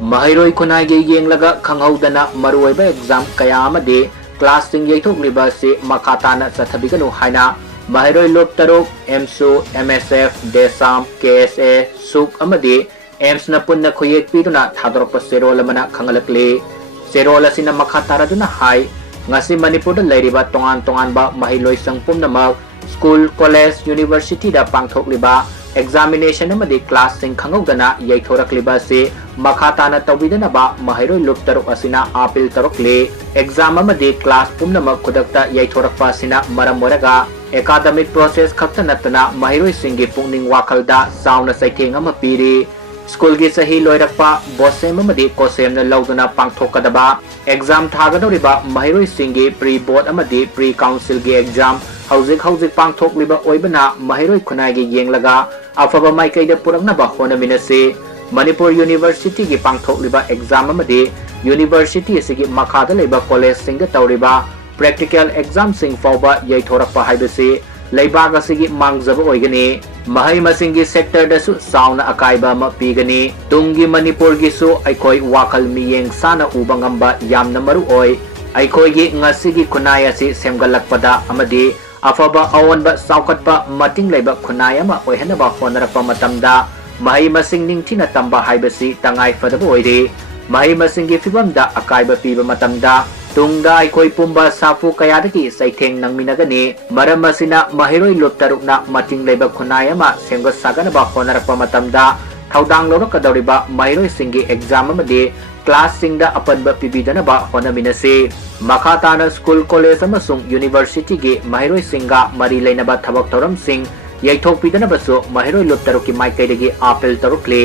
Maheiroi Kunai Yenglaga Kanghodana Maru Oiba exam kaya Amadi class sing Yeithok-Liba Asi Makha Tana Yeithokpiganu haina Maheiroi Lup taruk MSU MSF Desam KSA Suk Amadi Ems na punna khuyek piduna thadorokpa serol amana khangalakli serol asina Makha Tana duna hai ngasi Manipur da leiriba tongan ba Maheiroi sangpumnamak school college university da pangthokliba examination amadi class sing khangogdana Yeithok-Liba Asi Makha Tana tawidana ba Maheiroi Lup taruk asina appeal tarukli exam amadi class pumnamak khudakta Yeithok-pa asina maram moraga academic process khakta natana Maheiroi singi pungning wakalda sauna saitheng ama piri school gi sahi loirakpa bosem amadi kosem na lauduna pangthokadaba exam thagadoriba Maheiroi singi pre board amadi pre council gi exam hauzik pangthokliba oibana Maheiroi khunai gi yenglaga afaba maikaida puraknaba honaminase Manipur University gi pangthokliba exam amadi university asigi makha da leba college singa tawriba practical exam sing fawba Yeithok-pa haibasi leibag asigi mangjaba oigani mahai masingi sector dasu sauna akaiba ma pigani tungi Manipur gi su aikoi wakal miyeng sana ubangamba yamna maru oi aikoi gi ngasigi khunai asi semgalakpada amadi afaba awanba saukatpa mating leiba khunai ama oihanaba honarakpa matamda mahai masing ningthina tamba haibasi tangai fadaba oire mahai masingi fibamda akaiba piba matamda tungda aikoi pumba safu kayadaki saitheng nangminagani maram asina Maheiroi Lup tarukna mating leiba khunai ama semga saganaba honarakpa matamda thaudang lorakadoriba Maheiroi singi exam amadi class singda apanba pibidanaba honaminase Makha Tana school college amasung university gi Maheiroi singa mari leinaba thabak thoram sing Yeithok-piganabasu Maheiroi Lup taruki maikaidagi appeal tarukli